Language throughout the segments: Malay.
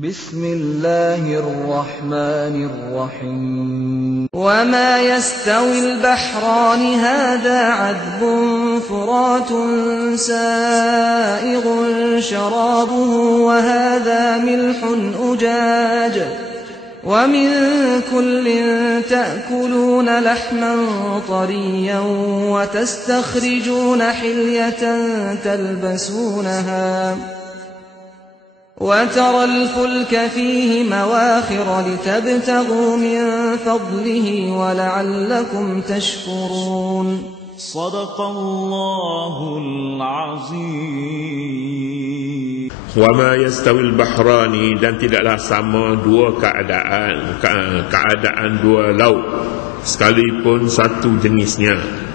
Bismillahirrahmanirrahim. Wa ma yastawi al-bahrani hadha 'adbun furatun sa'ighun sharabuhu wa hadha milhun ujaj. Wa min kullin ta'kuluna lahman tariyan wa tastakhrijuna hilyatan talbasunaha وَتَرَى الْفُلْكَ فِيهِ مَوَاخِرَ لِتَبْتَغُوا مِنْ فَضْلِهِ وَلَعَلَّكُمْ تَشْكُرُونَ. صدق الله العظيم. وَمَا يَسْتَوِي الْبَحْرَانِ, dan tidaklah sama dua keadaan dua laut sekalipun satu jenisnya.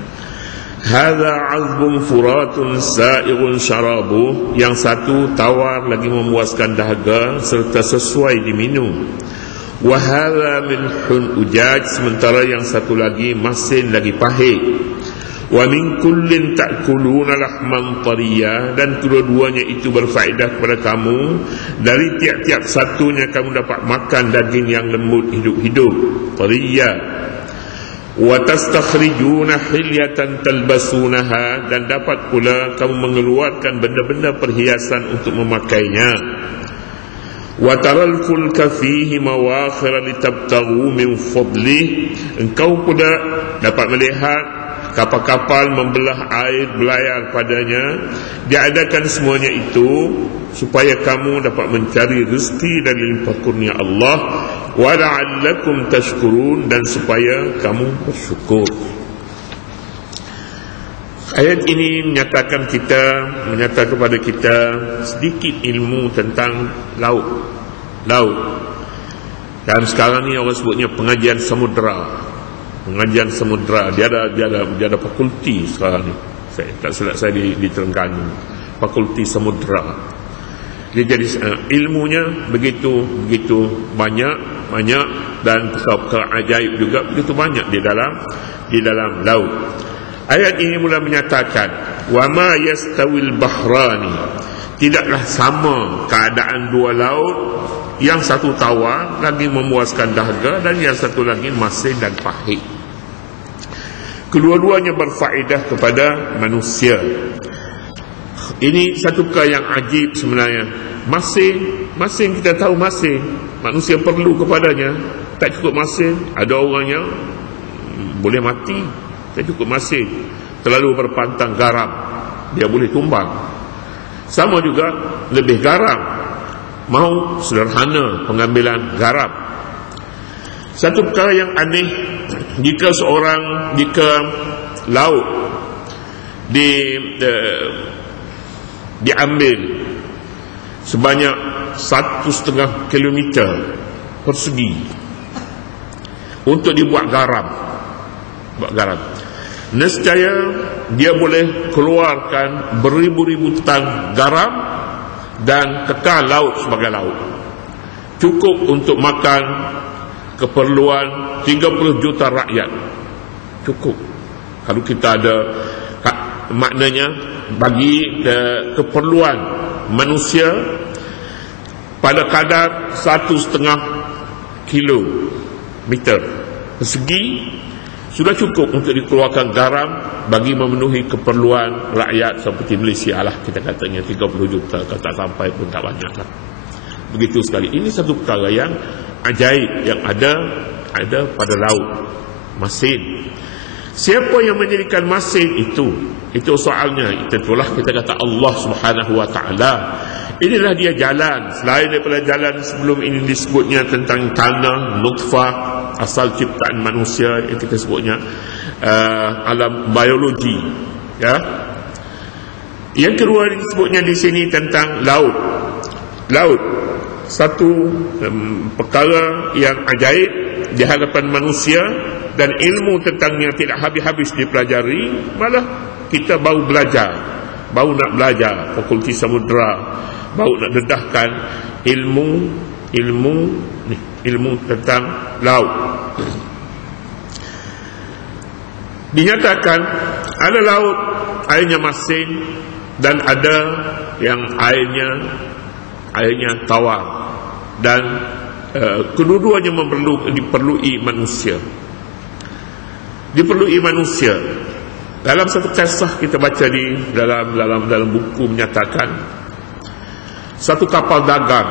Hadza 'azbun furatun sa'ighun syarabuh, yang satu tawar lagi memuaskan dahaga serta sesuai diminum. Wa hadza milhun ujaj, sementara yang satu lagi masin lagi pahit. Wa min kullin ta'kuluna lahman tariya, dan kedua-duanya itu berfaedah kepada kamu. Dari tiap-tiap satunya kamu dapat makan daging yang lembut hidup-hidup, tariya. Wa tastakhrijuna hilyatan talbasunaha, dan dapat pula kamu mengeluarkan benda-benda perhiasan untuk memakainya. Wa taral fulka fihi mawakhira litabtaghu min fadlih, engkau pula dapat melihat kapal-kapal membelah air belayar padanya. Diadakan semuanya itu supaya kamu dapat mencari rezeki dari limpah kurnia Allah. Wa la'allakum tashkurun, dan supaya kamu bersyukur. Ayat ini menyatakan kepada kita sedikit ilmu tentang laut. Dan sekarang ni orang sebutnya pengajian samudera. Dia ada fakulti sekarang ni. Tak silap saya di Terengganu, fakulti samudera. Dia jadi ilmunya begitu banyak, dan perkara ajaib juga begitu banyak di dalam laut. Ayat ini mula menyatakan wa ma yastawil bahrani, tidaklah sama keadaan dua laut, yang satu tawar lagi memuaskan dahaga dan yang satu lagi masin dan pahit. Kedua-duanya berfaedah kepada manusia. Ini satu perkara yang ajib sebenarnya. Masin kita tahu masin, manusia perlu kepadanya. Tak cukup masin, ada orang yang boleh mati. Tak cukup masin, terlalu berpantang garam, dia boleh tumbang. Sama juga lebih garam, mau sederhana pengambilan garam. Satu perkara yang aneh, jika laut diambil sebanyak 1,5 kilometer persegi untuk dibuat garam, nescaya dia boleh keluarkan beribu-ribu tan garam dan kekal laut sebagai laut, cukup untuk makan keperluan 30 juta rakyat. Cukup. Kalau kita ada, maknanya bagi keperluan manusia pada kadar 1,5 kilometer persegi sudah cukup untuk dikeluarkan garam bagi memenuhi keperluan rakyat seperti Malaysia lah, kita katanya 30 juta, kalau tak sampai pun tak banyak lah. Begitu sekali. Ini satu perkara yang ajaib yang ada pada laut, masin. Siapa yang menjadikan masin itu soalnya. Itulah kita kata Allah Subhanahu wa taala. Inilah dia jalan. Selain daripada jalan sebelum ini disebutnya tentang tanah, nutfah, asal ciptaan manusia, yang kita sebutnya alam biologi, ya. Yang kedua disebutnya di sini tentang laut. Satu perkara yang ajaib di hadapan manusia, dan ilmu tentangnya tidak habis-habis dipelajari. Malah kita baru nak belajar fakulti samudera, baru nak dedahkan ilmu tentang laut. Dinyatakan ada laut airnya masin, dan ada yang airnya tawar. dan kedua-duanya diperlui manusia. Diperlui manusia. Dalam satu kisah kita baca di dalam buku menyatakan satu kapal dagang,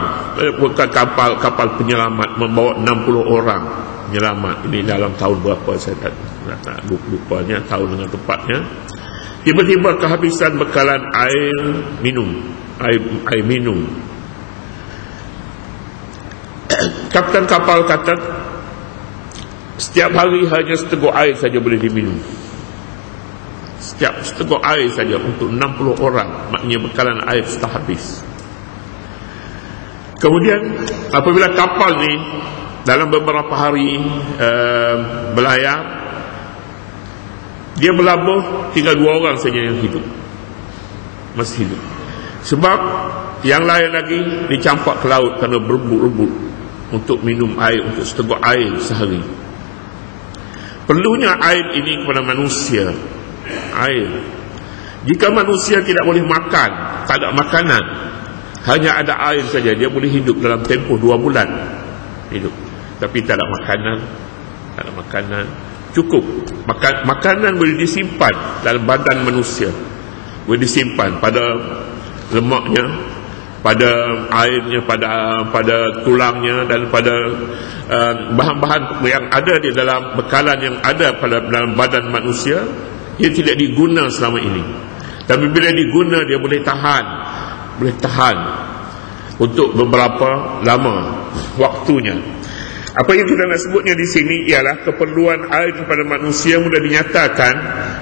bukan kapal penyelamat, membawa 60 orang penyelamat. Ini dalam tahun berapa saya tak lupanya tahun dengan tepatnya. Tiba-tiba kehabisan bekalan air minum. Kapten kapal kata setiap hari hanya seteguk air saja boleh diminum. Setiap seteguk air saja untuk 60 orang. Maknanya bekalan air sudah habis. Kemudian apabila kapal ni dalam beberapa hari berlayar, dia berlabuh, tinggal 2 orang saja yang hidup, masih hidup. Sebab yang lain lagi dicampak ke laut kerana berebut-rebut untuk minum air, untuk seteguk air sehari. Perlunya air ini kepada manusia. Air. Jika manusia tidak boleh makan, tak ada makanan, hanya ada air saja, dia boleh hidup dalam tempoh 2 bulan hidup. Tapi tak ada makanan, cukup. Makanan boleh disimpan dalam badan manusia, boleh disimpan pada lemaknya, pada airnya, pada tulangnya, dan pada bahan-bahan yang ada di dalam bekalan yang ada dalam badan manusia. Ia tidak diguna selama ini, tapi bila diguna dia boleh tahan untuk beberapa lama waktunya. Apa yang kita nak sebutnya di sini ialah keperluan air kepada manusia mudah dinyatakan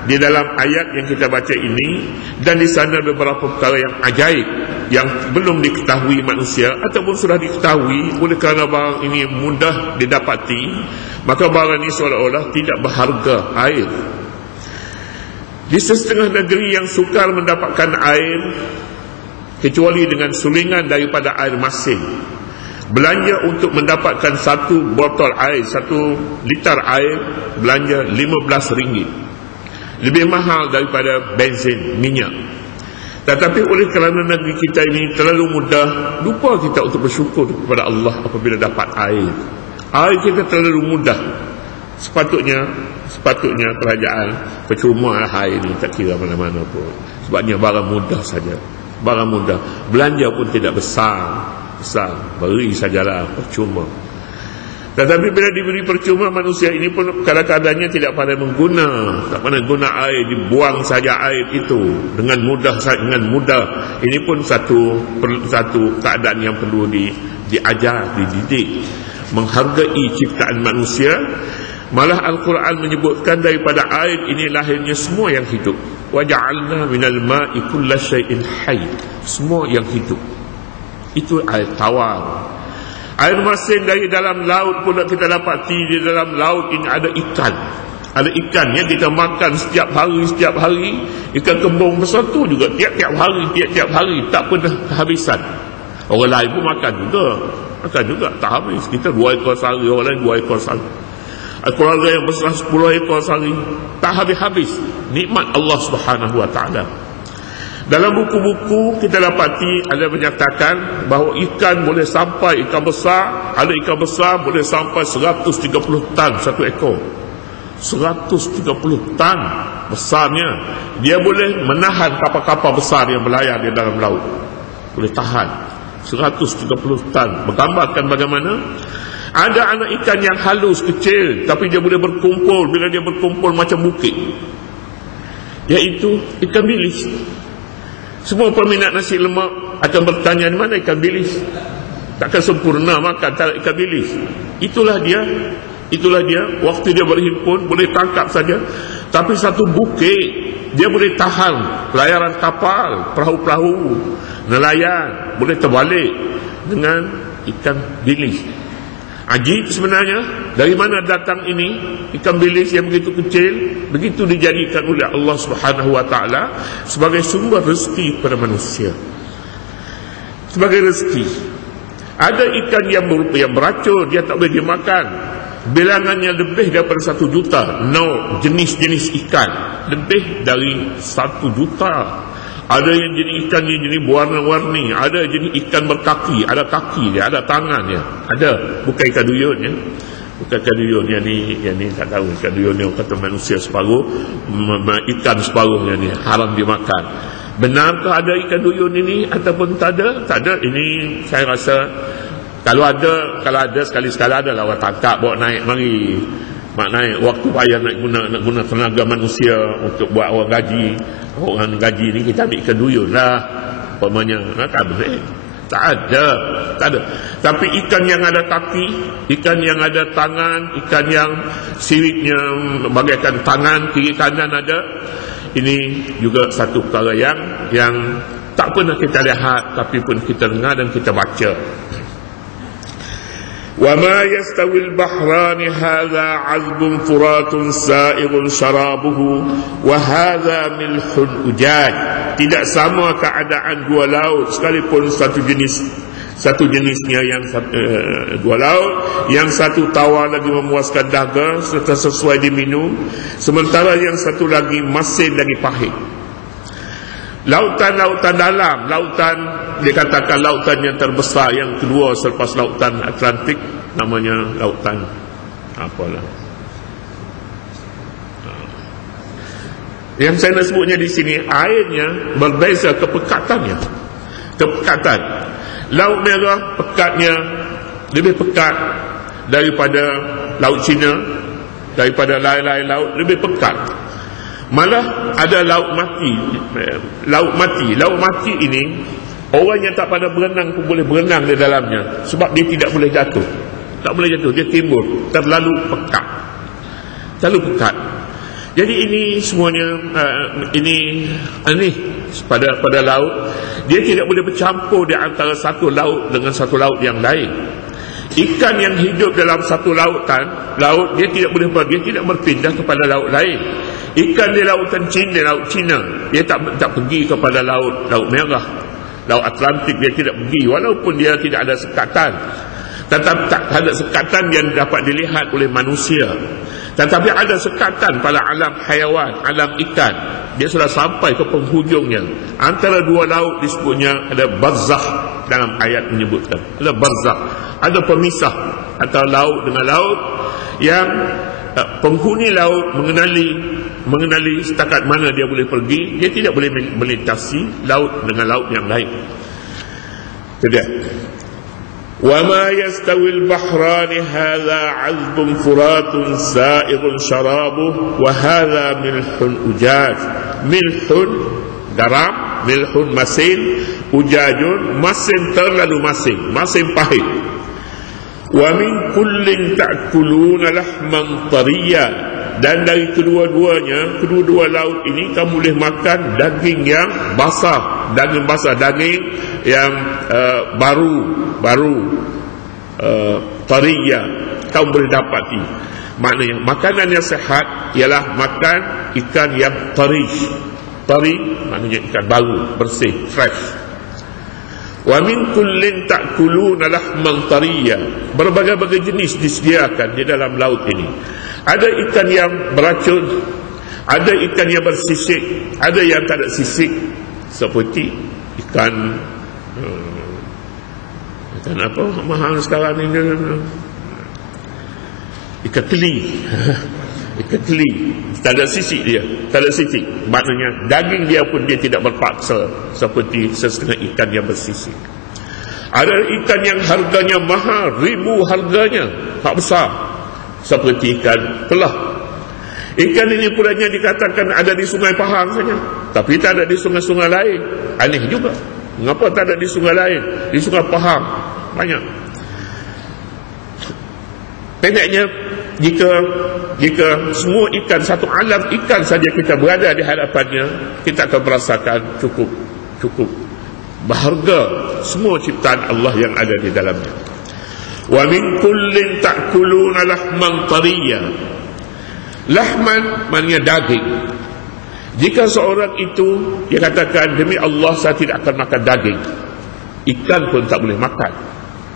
di dalam ayat yang kita baca ini, dan di sana beberapa perkara yang ajaib yang belum diketahui manusia ataupun sudah diketahui. Oleh kerana barang ini mudah didapati, maka barang ini seolah-olah tidak berharga air. Di setengah negeri yang sukar mendapatkan air kecuali dengan sulingan daripada air masin, belanja untuk mendapatkan 1 botol air, 1 liter air, belanja RM15, lebih mahal daripada bensin, minyak. Tetapi oleh kerana negeri kita ini terlalu mudah, lupa kita untuk bersyukur kepada Allah apabila dapat air. Air kita terlalu mudah. Sepatutnya kerajaan percuma lah air ni, tak kira mana-mana pun. Sebabnya barang mudah saja. Barang mudah. Belanja pun tidak besar, beri sajalah, percuma. Tetapi bila diberi percuma, manusia ini pun kadang-kadangnya tidak pandai tak pandai guna air, dibuang saja air itu dengan mudah. Ini pun satu keadaan yang perlu diajar, dididik, menghargai ciptaan manusia. Malah Al-Quran menyebutkan daripada air ini lahirnya semua yang hidup. Wa ja'alna minal ma'i kulla syai'in hayy. Semua yang hidup. Itu air tawar. Air masin dari dalam laut pula kita dapati. Di dalam laut ini ada ikan. Ada ikan yang kita makan setiap hari. Ikan kembung besar tu juga tiap-tiap hari tak pernah kehabisan. Orang lain pun makan juga tak habis. Kita 2 ekor sehari, orang lain 2 ekor sehari. Keluarga yang besar 10 ekor sehari, tak habis-habis. Nikmat Allah Subhanahu wa ta'ala. Dalam buku-buku kita dapati ada menyatakan bahawa ikan boleh sampai, ikan besar, ada ikan besar boleh sampai 130 tan satu ekor. 130 tan besarnya. Dia boleh menahan kapal-kapal besar yang berlayar di dalam laut. Boleh tahan 130 tan. Menggambarkan bagaimana ada anak ikan yang halus, kecil, tapi dia boleh berkumpul. Bila dia berkumpul macam bukit, iaitu ikan bilis. Semua peminat nasi lemak akan bertanya, di mana ikan bilis? Takkan sempurna makan tak ikan bilis. Itulah dia. Waktu dia berhimpun boleh tangkap saja. Tapi satu bukit dia boleh tahan pelayaran kapal, perahu-perahu, nelayan boleh terbalik dengan ikan bilis. Ajib sebenarnya. Dari mana datang ini ikan bilis yang begitu kecil, begitu dijadikan oleh Allah Subhanahu wa ta'ala sebagai sumber rezeki kepada manusia, sebagai rezeki. Ada ikan yang beracun, dia tak boleh dimakan. Bilangannya lebih daripada 1 juta. Jenis-jenis ikan lebih dari 1 juta. Ada yang jenis ikan yang jenis berwarna-warni, ada jenis ikan berkaki, ada kaki dia, ada tangan dia. Ada, bukan ikan duyun ya. Bukan ikan duyun yang ni tak tahu. Ikan duyun ni kata manusia separuh, ikan separuhnya ni haram dimakan. Benarkah ada ikan duyun ini ataupun tak ada? Tak ada. Ini saya rasa kalau ada sekali-sekala ada lah orang tangkap bawa naik mari. Maknanya waktu payah nak guna tenaga manusia untuk buat orang gaji ni kita ambil ikan duyun lah umpamanya. Tak boleh. Tak ada. Tapi ikan yang ada kaki, ikan yang ada tangan, ikan yang siripnya bagaikan tangan kiri kanan ada, ini juga satu perkara yang tak pernah kita lihat tapi pun kita dengar dan kita baca. وَمَا يَسْتَوِي الْبَحْرَانِ هَذَا عَذْبٌ فُرَاتٌ سَائِغٌ شَرَابُهُ وَهَذَا مِلْحٌ أُجَاجٌ. Tidak sama keadaan dua laut sekalipun satu jenisnya yang dua laut, yang satu tawar lagi memuaskan dahaga serta sesuai diminum, sementara yang satu lagi masin lagi pahit. Lautan dalam, lautan dikatakan lautan yang terbesar yang kedua selepas lautan Atlantik, namanya lautan apalah. Yang saya nak sebutnya di sini, airnya berbeza kepekatannya. Kepekatan. Laut Merah pekatnya lebih pekat daripada Laut Cina, daripada lain-lain laut, lebih pekat. Malah ada laut mati. Laut mati ini orang yang tak pada berenang pun boleh berenang di dalamnya, sebab dia tidak boleh jatuh. Tak boleh jatuh, dia timbul. Terlalu pekat. Jadi ini semuanya ini pada laut, dia tidak boleh bercampur di antara satu laut dengan satu laut yang lain. Ikan yang hidup dalam satu laut dia tidak boleh berpindah kepada laut lain. Ikan di lautan Cina, dia tak pergi kepada laut Merah, Laut Atlantik, dia tidak pergi walaupun dia tidak ada sekatan. Tetapi tak ada sekatan yang dapat dilihat oleh manusia. Tetapi ada sekatan pada alam haiwan, alam ikan. Dia sudah sampai ke penghujungnya. Antara dua laut disebutnya ada barzakh, dalam ayat menyebutkan ada barzakh, ada pemisah antara laut dengan laut, yang penghuni laut mengenali setakat mana dia boleh pergi. Dia tidak boleh melintasi laut dengan laut yang lain. Itu dia. وَمَا يَسْتَوِي الْبَحْرَانِ هَذَا عَذْبٌ فُرَاتٌ سَائِغٌ شَرَابُهُ وَهَذَا مِلْحٌ أُجَاجٌ. Milhun garam, milhun masin, ujajun masin terlalu masin pahit. وَمِنْ كُلٍّ تَأْكُلُونَ لَحْمًا طَرِيًّا. Dan dari kedua laut ini kamu boleh makan daging yang basah, daging yang baru tariya kamu boleh dapati. Maknanya makanan yang sehat ialah makan ikan yang tari maknanya ikan baru, bersih, fresh. Wa min kullin ta'kuluna lahman tariya. Berbagai-bagai jenis disediakan di dalam laut ini. Ada ikan yang beracun, ada ikan yang bersisik, ada yang tak ada sisik, seperti ikan apa mahal sekarang ini, ikan teli. Ikan teli tak ada sisik, maknanya daging dia pun dia tidak berpaksa seperti setengah ikan yang bersisik. Ada ikan yang harganya mahal, ribu harganya, tak besar, seperti ikan telah. Ikan ini pulanya dikatakan ada di Sungai Pahang saja, tapi tak ada di sungai-sungai lain. Aneh juga, mengapa tak ada di sungai lain? Di Sungai Pahang banyak. Pendeknya, jika semua ikan, satu alam ikan saja kita berada di hadapannya, kita akan merasakan cukup berharga semua ciptaan Allah yang ada di dalamnya. Wa min kullin ta'kuluna lahman tariya. Lahman maknanya daging. Jika seorang itu dia katakan, demi Allah saya tidak akan makan daging, ikan pun tak boleh makan.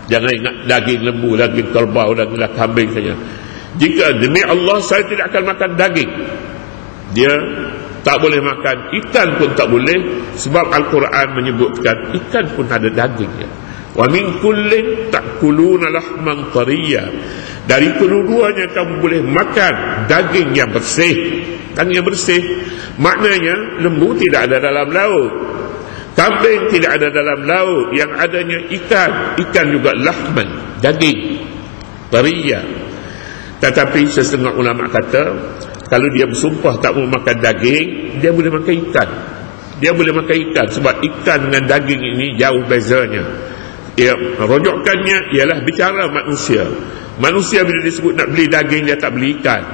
Jangan ingat daging lembu, daging kerbau, daging kambing saja. Jika demi Allah saya tidak akan makan daging, dia tak boleh makan ikan pun tak boleh, sebab Al-Quran menyebutkan ikan pun ada dagingnya. Wa min kullin ta'kuluna lahman tariya, dari kedua-duanya kamu boleh makan daging yang bersih. Daging yang bersih maknanya lembu tidak ada dalam laut, kambing tidak ada dalam laut, yang adanya ikan juga lahman, daging tariya. Tetapi setengah ulama kata, kalau dia bersumpah tak mau makan daging, dia boleh makan ikan. Dia boleh makan ikan, sebab ikan dengan daging ini jauh bezanya. Ya, rujukannya ialah bicara manusia. Manusia bila disebut nak beli daging, dia tak beli ikan.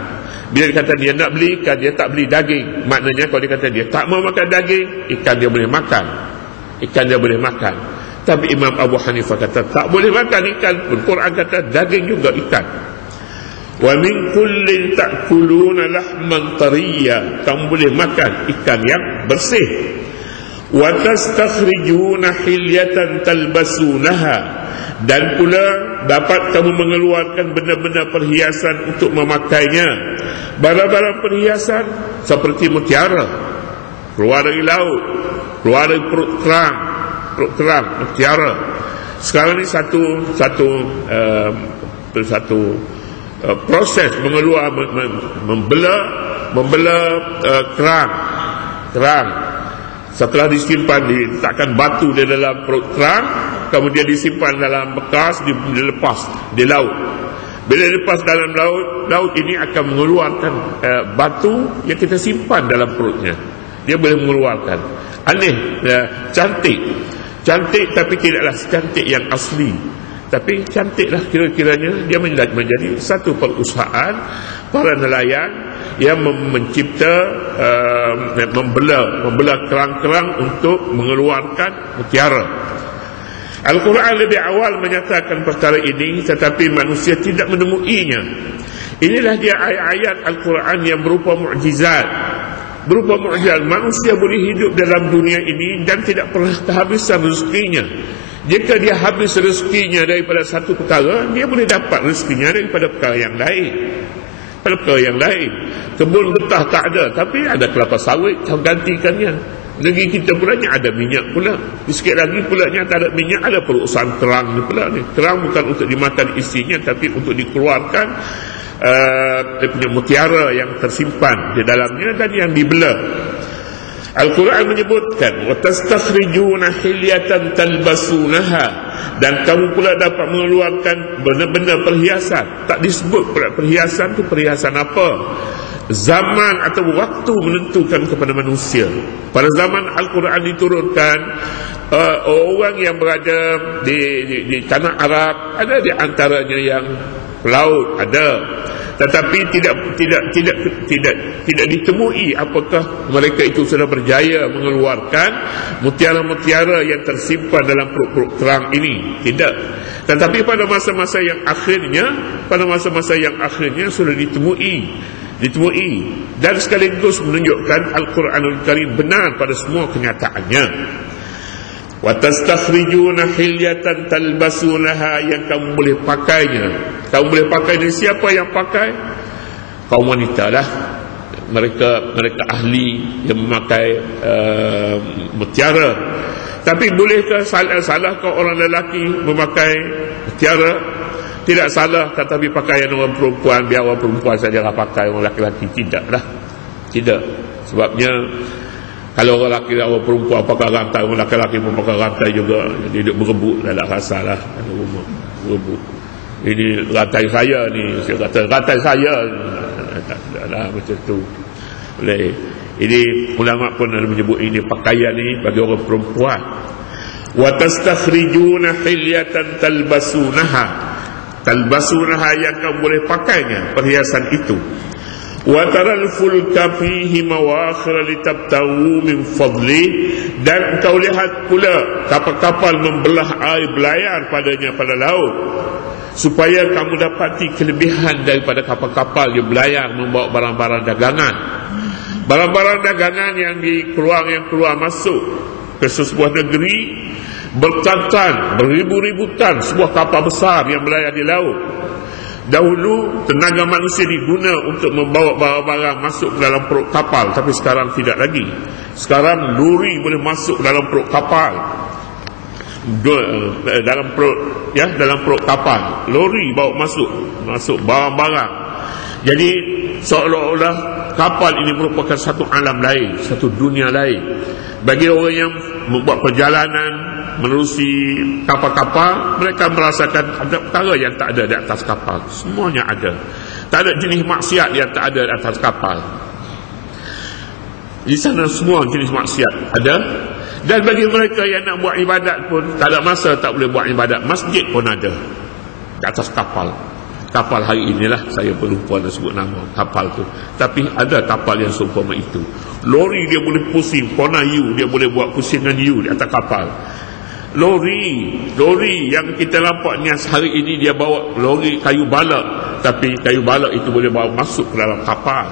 Bila dia kata dia nak beli ikan, dia tak beli daging. Maknanya kalau dia kata dia tak mau makan daging, ikan dia boleh makan. Ikan dia boleh makan. Tapi Imam Abu Hanifah kata tak boleh makan ikan pun. Quran kata daging juga ikan. Wa min kullin ta'kuluna lahman tariya, kamu boleh makan ikan yang bersih. Wa tastakhrijuna hilyatan talbasunaha, dan pula dapat kamu mengeluarkan benda-benda perhiasan untuk memakainya. Barang-barang perhiasan seperti mutiara keluar dari laut, keluar dari perut kerang, mutiara. Sekarang ni satu proses mengeluar, membela kerang. Setelah disimpan, diletakkan batu di dalam perut kerang, kemudian disimpan dalam bekas, dilepas di laut. Bila dilepas dalam laut ini akan mengeluarkan batu yang kita simpan dalam perutnya. Dia boleh mengeluarkan. Aneh, cantik tapi tidaklah secantik yang asli. Tapi cantiklah kira-kiranya. Dia menjadi satu perusahaan para nelayan yang mencipta, membela kerang-kerang untuk mengeluarkan mutiara. Al-Quran lebih awal menyatakan perkara ini, tetapi manusia tidak menemuinya. Inilah dia ayat-ayat Al-Quran yang berupa mukjizat. Berupa mukjizat, manusia boleh hidup dalam dunia ini dan tidak pernah kehabisan rezekinya. Jika dia habis rezekinya daripada satu perkara, dia boleh dapat rezekinya daripada perkara yang lain. Kebun getah tak ada, tapi ada kelapa sawit gantikannya. Negeri kita pulanya ada minyak pula. Sikit lagi pulanya tak ada minyak, ada perusahaan kerang ni pula ni. Kerang bukan untuk dimakan isinya, tapi untuk dikeluarkan dia punya mutiara yang tersimpan di dalamnya dan yang dibela. Al-Quran menyebutkan wa tastakhrijuna hilyatan talbasunaha, dan kamu pula dapat mengeluarkan benda-benda perhiasan. Tak disebut pula perhiasan tu perhiasan apa. Zaman atau waktu menentukan kepada manusia. Pada zaman Al-Quran diturunkan, orang yang berada di tanah Arab, ada di antaranya yang pelaut, ada. Tetapi tidak ditemui apakah mereka itu sudah berjaya mengeluarkan mutiara-mutiara yang tersimpan dalam perut-perut kerang ini. Tidak. Tetapi pada masa-masa yang akhirnya sudah ditemui dan sekaligus menunjukkan Al-Quranul Karim benar pada semua kenyataannya. Wa tastakhrijuna hilyatan talbasunaha, yang kamu boleh pakainya. Kamu boleh pakai ni, siapa yang pakai? Kaum wanita lah. Mereka ahli yang memakai mutiara. Tapi bolehkah salahkah orang lelaki memakai mutiara? Tidak salah, tetapi pakaian orang perempuan, biar orang perempuan sajalah pakai, orang lelaki tidaklah. Tidak. Sebabnya kalau orang lelaki dan orang perempuan pakai rantai, orang lelaki pun pakai rantai juga. Jadi duduk berebut, tak ada rasa lah. Berebut. Ini rantai saya ni, saya kata rantai saya. Tak lah macam tu. Boleh. Ini ulama pun ada menyebut ini pakaian ni bagi orang perempuan. Wa tastakhrijuna hilyatan talbasunaha. Talbasunaha, yang kamu boleh pakainya, perhiasan itu. Wa taral fulka fihi mawakhir litabtahu min fadli, dan kau lihat pula kapal-kapal membelah air belayar padanya pada laut, supaya kamu dapati kelebihan daripada kapal-kapal yang berlayar membawa barang-barang dagangan. Barang-barang dagangan yang keluar masuk ke sebuah negeri, bertatan, beribu-ribu tan sebuah kapal besar yang berlayar di laut. Dahulu tenaga manusia diguna untuk membawa barang-barang masuk ke dalam perut kapal, tapi sekarang tidak lagi. Sekarang lori boleh masuk ke dalam perut kapal. Dalam perut kapal, lori bawa masuk barang-barang. Jadi seolah-olah kapal ini merupakan satu alam lain, satu dunia lain. Bagi orang yang membuat perjalanan menerusi kapal-kapal, mereka merasakan ada perkara yang tak ada di atas kapal. Semuanya ada. Tak ada jenis maksiat yang tak ada di atas kapal. Di sana semua jenis maksiat ada. Dan bagi mereka yang nak buat ibadat pun tak ada masa, tak boleh buat ibadat. Masjid pun ada di atas kapal. Kapal hari inilah saya berlupa nak sebut nama kapal tu. Tapi ada kapal yang seumpama itu. Lori dia boleh pusing, kona you, dia boleh buat pusingan you di atas kapal. Lori yang kita nampak ni hari ini dia bawa lori kayu balak, tapi kayu balak itu boleh bawa masuk ke dalam kapal,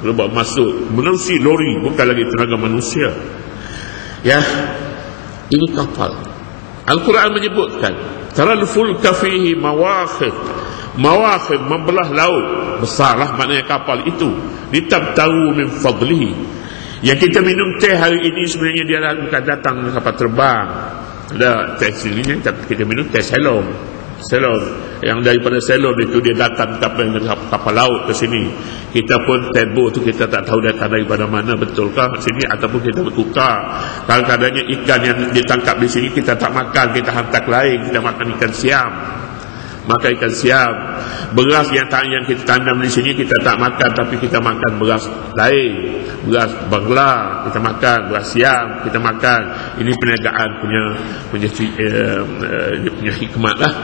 boleh bawa masuk menerusi lori, bukan lagi tenaga manusia. Ya, ini kapal. Al-Quran menyebutkan taral fulka fihi mawakhir. Mawakhir membelah laut, besarlah maknanya kapal itu. Litabtaru min fadlihi. Yang kita minum teh hari ini sebenarnya dia bukan datang dari kapal terbang. Ada teh sini, tapi kita minum teh Ceylon. Yang daripada Ceylon itu dia datang kapal laut ke sini. Kita pun tebo tu kita tak tahu datang daripada mana, betulkah sini ataupun kita bertukar. Kadang-kadangnya ikan yang ditangkap di sini kita tak makan, kita hantar ke lain, kita makan ikan siam. Makan ikan siam. Beras yang kita tanam di sini kita tak makan, tapi kita makan beras lain, beras bangla kita makan, beras siam kita makan. Ini perniagaan punya hikmat lah.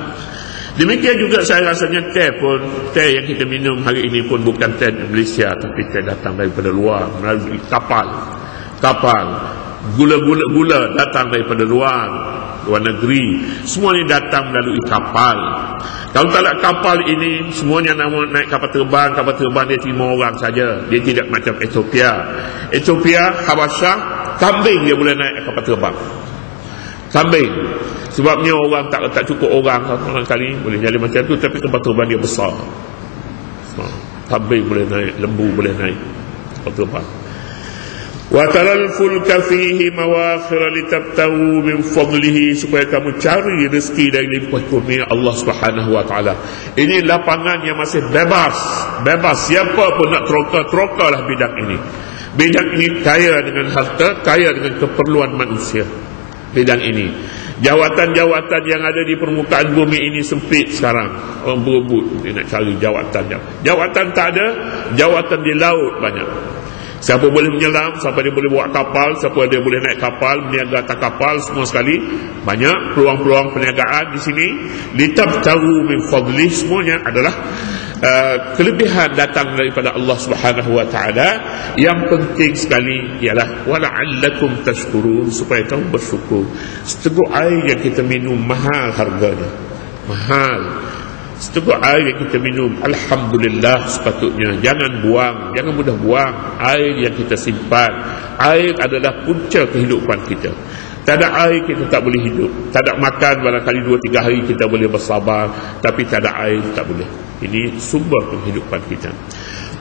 Demikian juga saya rasanya teh yang kita minum hari ini pun bukan teh Malaysia, tapi teh datang daripada luar melalui kapal. Gula datang daripada luar negeri. Semua ini datang melalui kapal. Kalau tak ada kapal ini, semuanya naik kapal terbang dia 5 orang saja. Dia tidak macam Ethiopia, Habasyah, kambing dia boleh naik kapal terbang. Kambing. Sebabnya orang tak cukup orang kali boleh jadi macam tu, tapi kapal terbang dia besar. Kambing boleh naik, lembu boleh naik kapal terbang. Wa taral fulka fihi mawakhir litabtahu min fadlihi, supaya kamu cari rezeki dari limpah kurnia Allah Subhanahu wa taala. Ini lapangan yang masih bebas. Siapa pun nak trokalah bidang ini. Bidang ini kaya dengan harta, kaya dengan keperluan manusia. Bidang ini. Jawatan-jawatan yang ada di permukaan bumi ini sempit sekarang. Orang berebut dia nak cari jawatan. Jawatan tak ada, jawatan di laut banyak. Siapa boleh menyelam, siapa dia boleh bawa kapal, siapa dia boleh naik kapal, berniaga atas kapal, semua sekali. Banyak peluang-peluang perniagaan di sini. Litabtaru min fadlih, semuanya adalah kelebihan datang daripada Allah Subhanahu wa taala. Yang penting sekali ialah wala'allakum tashkurun, supaya kamu bersyukur. Seteguk air yang kita minum mahal harganya. Mahal. Seteguk air yang kita minum, alhamdulillah sepatutnya. Jangan buang, jangan mudah buang air yang kita simpan. Air adalah punca kehidupan kita. Tak ada air kita tak boleh hidup. Tak ada makan barangkali 2-3 hari kita boleh bersabar, tapi tak ada air tak boleh. Ini sumber kehidupan kita.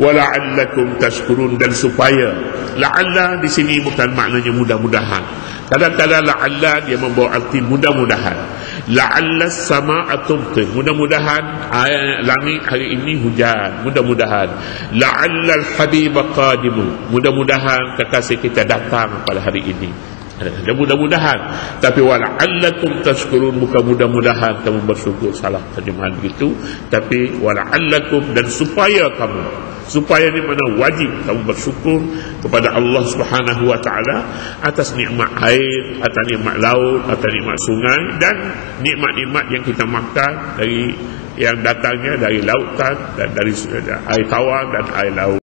Wala'allakum tashkurun, dan supaya. La'alla di sini bukan maknanya mudah-mudahan. Kadang-kadang la'alla dia membawa arti mudah-mudahan. La'alla sama'a tumtir, mudah-mudahan langit hari ini hujan, mudah-mudahan. La'alla al-habiba qadimun, mudah-mudahan kekasih kita datang pada hari ini. Ada mudah-mudahan, tapi wala'allakum tashkurun, bukan mudah-mudahan kamu bersyukur, salah terjemahan begitu, tapi wala'allakum, dan supaya kamu. Supaya ni mana wajib kamu bersyukur kepada Allah Subhanahu wa taala atas nikmat air, atas nikmat laut, atas nikmat sungai, dan nikmat-nikmat yang kita makan dari yang datangnya dari lautan dan dari air tawar dan air laut.